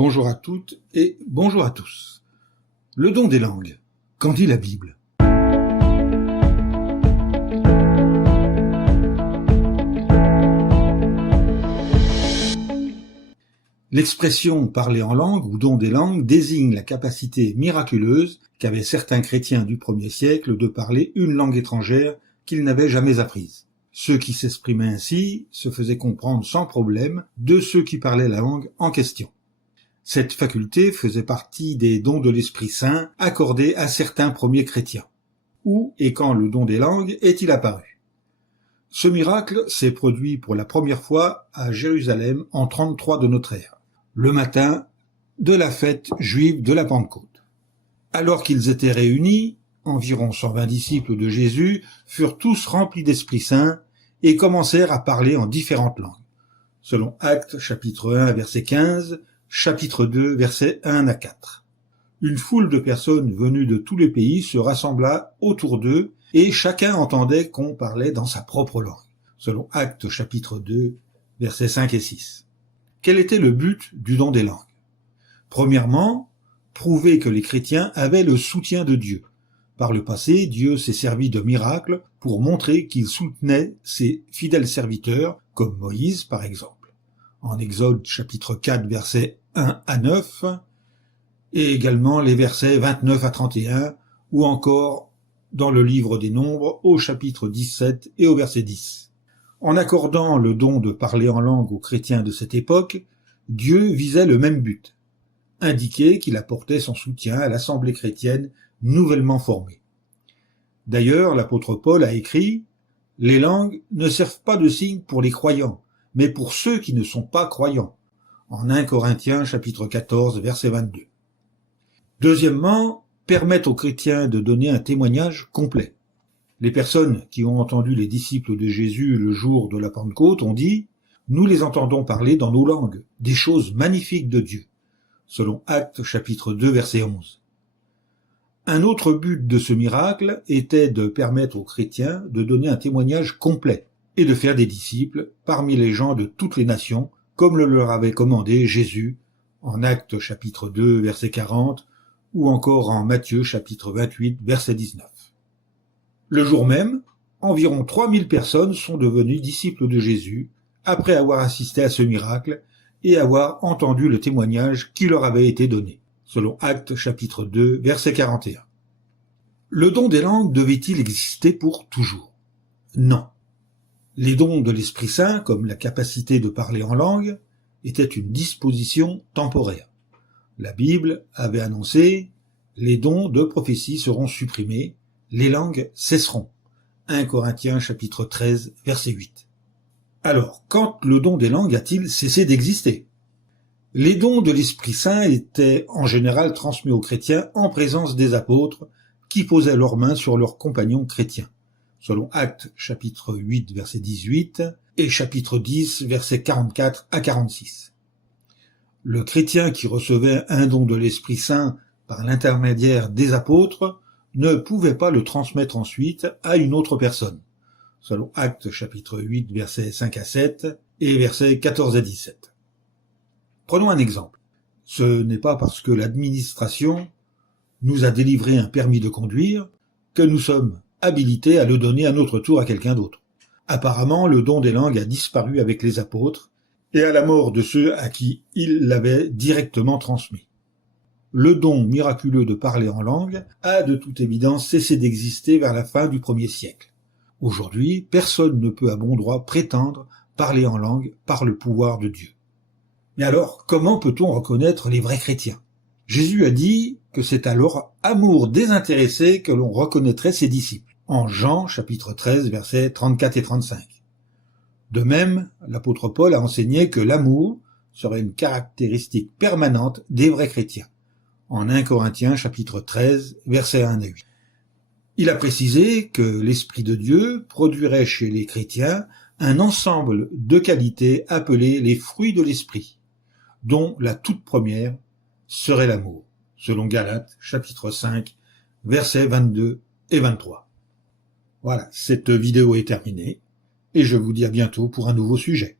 Bonjour à toutes et bonjour à tous. Le don des langues, qu'en dit la Bible? L'expression parler en langue ou don des langues désigne la capacité miraculeuse qu'avaient certains chrétiens du 1er siècle de parler une langue étrangère qu'ils n'avaient jamais apprise. Ceux qui s'exprimaient ainsi se faisaient comprendre sans problème de ceux qui parlaient la langue en question. Cette faculté faisait partie des dons de l'Esprit Saint accordés à certains premiers chrétiens. Où et quand le don des langues est-il apparu? Ce miracle s'est produit pour la première fois à Jérusalem en 33 de notre ère, le matin de la fête juive de la Pentecôte. Alors qu'ils étaient réunis, environ 120 disciples de Jésus furent tous remplis d'Esprit Saint et commencèrent à parler en différentes langues, selon Actes chapitre 1 verset 15, chapitre 2 versets 1 à 4. Une foule de personnes venues de tous les pays se rassembla autour d'eux et chacun entendait qu'on parlait dans sa propre langue, selon Actes chapitre 2 versets 5 et 6. Quel était le but du don des langues? Premièrement, prouver que les chrétiens avaient le soutien de Dieu. Par le passé, Dieu s'est servi de miracles pour montrer qu'il soutenait ses fidèles serviteurs, comme Moïse par exemple, en Exode chapitre 4 versets 1 à 9, et également les versets 29 à 31, ou encore dans le livre des Nombres au chapitre 17 et au verset 10. En accordant le don de parler en langue aux chrétiens de cette époque, Dieu visait le même but, indiquer qu'il apportait son soutien à l'assemblée chrétienne nouvellement formée. D'ailleurs, l'apôtre Paul a écrit « Les langues ne servent pas de signe pour les croyants, mais pour ceux qui ne sont pas croyants » en 1 Corinthiens chapitre 14 verset 22. Deuxièmement, permettre aux chrétiens de donner un témoignage complet. Les personnes qui ont entendu les disciples de Jésus le jour de la Pentecôte ont dit « Nous les entendons parler dans nos langues, des choses magnifiques de Dieu », selon Actes chapitre 2 verset 11. Un autre but de ce miracle était de permettre aux chrétiens de donner un témoignage complet et de faire des disciples parmi les gens de toutes les nations, comme le leur avait commandé Jésus en Actes chapitre 2 verset 40 ou encore en Matthieu chapitre 28 verset 19. Le jour même, environ 3000 personnes sont devenues disciples de Jésus après avoir assisté à ce miracle et avoir entendu le témoignage qui leur avait été donné, selon Actes chapitre 2 verset 41. Le don des langues devait-il exister pour toujours? Non. Les dons de l'Esprit Saint, comme la capacité de parler en langue, étaient une disposition temporaire. La Bible avait annoncé « Les dons de prophétie seront supprimés, les langues cesseront ». 1 Corinthiens chapitre 13 verset 8. Alors, quand le don des langues a-t-il cessé d'exister? Les dons de l'Esprit Saint étaient en général transmis aux chrétiens en présence des apôtres qui posaient leurs mains sur leurs compagnons chrétiens, selon Actes chapitre 8 verset 18 et chapitre 10 verset 44 à 46. Le chrétien qui recevait un don de l'Esprit Saint par l'intermédiaire des apôtres ne pouvait pas le transmettre ensuite à une autre personne, selon Actes chapitre 8 versets 5 à 7 et versets 14 à 17. Prenons un exemple. Ce n'est pas parce que l'administration nous a délivré un permis de conduire que nous sommes habilités à le donner à notre tour à quelqu'un d'autre. Apparemment, le don des langues a disparu avec les apôtres et à la mort de ceux à qui ils l'avaient directement transmis. Le don miraculeux de parler en langue a de toute évidence cessé d'exister vers la fin du 1er siècle. Aujourd'hui, personne ne peut à bon droit prétendre parler en langue par le pouvoir de Dieu. Mais alors, comment peut-on reconnaître les vrais chrétiens? Jésus a dit que c'est à leur amour désintéressé que l'on reconnaîtrait ses disciples, en Jean chapitre 13 versets 34 et 35. De même, l'apôtre Paul a enseigné que l'amour serait une caractéristique permanente des vrais chrétiens, en 1 Corinthiens chapitre 13 versets 1 à 8. Il a précisé que l'Esprit de Dieu produirait chez les chrétiens un ensemble de qualités appelées les fruits de l'Esprit, dont la toute première serait l'amour, selon Galates chapitre 5 versets 22 et 23. Voilà, cette vidéo est terminée et je vous dis à bientôt pour un nouveau sujet.